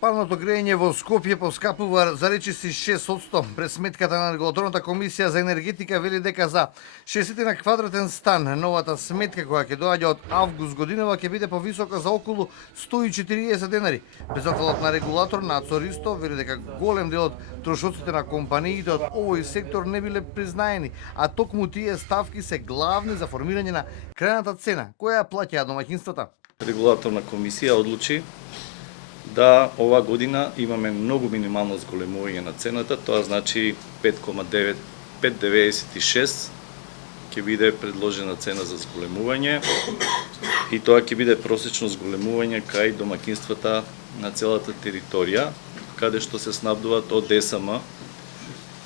Парното грејење во Скопје поскапува за речиси 6%. Пред сметката на Регулаторната комисија за енергетика вели дека за 60 на квадратен стан новата сметка која ќе доаѓа од август годинава ќе биде повисока за околу 140 денари. Председателот на регулатор Нацо Ристо вели дека голем дел од трошоците на компаниите од овој сектор не биле признаени, а токму тие ставки се главни за формирање на крајната цена која ја плаќаат домаќинствата. Регулаторна комисија одлучи да ова година имаме многу минимално зголемување на цената, тоа значи 5,96 ќе биде предложена цена за зголемување и тоа ќе биде просечно зголемување кај домаќинствата на целата територија, каде што се снабдуваат од ДСМ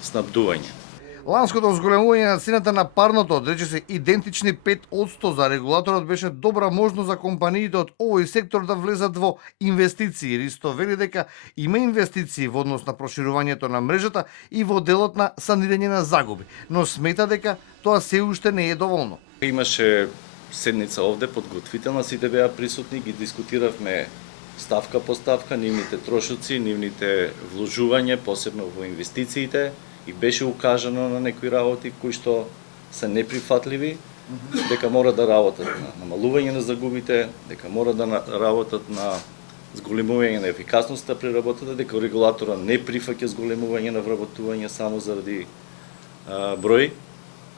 снабдување. Ланското зголемување на цената на парното, речиси идентични 5% за регулаторот, беше добра можност за компаниите од овој сектор да влезат во инвестиции. Ристо вели дека има инвестиции во однос на проширувањето на мрежата и во делот на санирање на загуби, но смета дека тоа се уште не е доволно. Имаше седница овде подготвителна, сите беа присутни, ги дискутиравме ставка по ставка, нивните трошоци, нивните вложување, посебно во инвестициите, и беше укажано на некои работи кои што се неприфатливи, дека мора да работат на намалување на загубите, дека мора да работат на зголемување на ефикасноста при работата, дека регулатора не прифаќа зголемување на вработување само заради број,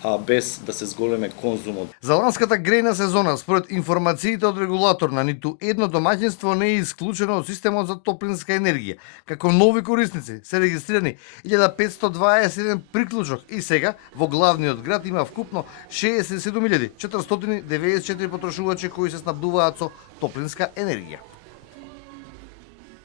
а без да се зголеме конзумот. За ланската грејна сезона, според информациите од регулатор, на ниту едно домаќинство не е исклучено од системот за топлинска енергија. Како нови корисници се регистрирани 1521 приклучок и сега во главниот град има вкупно 67.494 потрошувачи кои се снабдуваат со топлинска енергија.